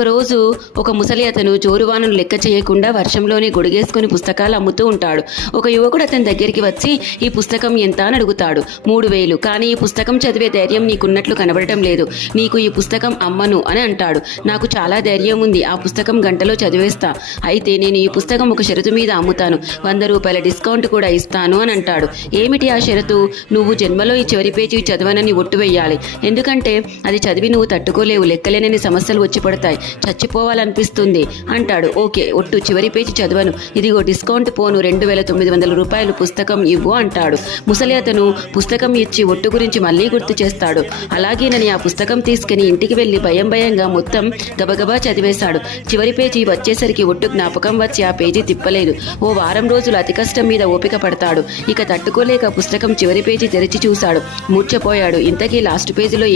ఒకరోజు ఒక ముసలి అతను జోరువానను లెక్క చేయకుండా వర్షంలోనే గొడుగేసుకుని పుస్తకాలు అమ్ముతూ ఉంటాడు. ఒక యువకుడు అతని దగ్గరికి వచ్చి ఈ పుస్తకం ఎంత అని అడుగుతాడు. 3000. కానీ ఈ పుస్తకం చదివే ధైర్యం నీకున్నట్లు కనబడటం లేదు. నీకు ఈ పుస్తకం అమ్మను అని అంటాడు. నాకు చాలా ధైర్యం ఉంది, ఆ పుస్తకం గంటలో చదివేస్తా. అయితే నేను ఈ పుస్తకం ఒక షరతు మీద అమ్ముతాను, 100 రూపాయల డిస్కౌంట్ కూడా ఇస్తాను అని అంటాడు. ఏమిటి ఆ షరతు? నువ్వు జన్మలో ఈ చివరి పేజీ చదవనని ఒట్టు వేయాలి. ఎందుకంటే అది చదివి నువ్వు తట్టుకోలేవు, లెక్కలేనని సమస్యలు వచ్చి పడతాయి, చచ్చిపోవాలనిపిస్తుంది అంటాడు. ఓకే, ఒట్టు, చివరి పేజీ చదవను, ఇదిగో డిస్కౌంట్ పోను 2900 రూపాయలు పుస్తకం ఇవ్వు అంటాడు. ముసలి అతను పుస్తకం ఇచ్చి ఒట్టు గురించి మళ్ళీ గుర్తు చేస్తాడు. అలాగేనని ఆ పుస్తకం తీసుకుని ఇంటికి వెళ్లి భయంగా మొత్తం గబగబా చదివేశాడు. చివరి పేజీ వచ్చేసరికి ఒట్టు జ్ఞాపకం వచ్చి ఆ పేజీ తిప్పలేదు. ఓ వారం రోజులు అతి కష్టం మీద ఓపిక పడతాడు. ఇక తట్టుకోలేక పుస్తకం చివరి పేజీ తెరిచి చూశాడు. మూర్ఛపోయాడు. ఇంతకీ లాస్ట్ పేజీలో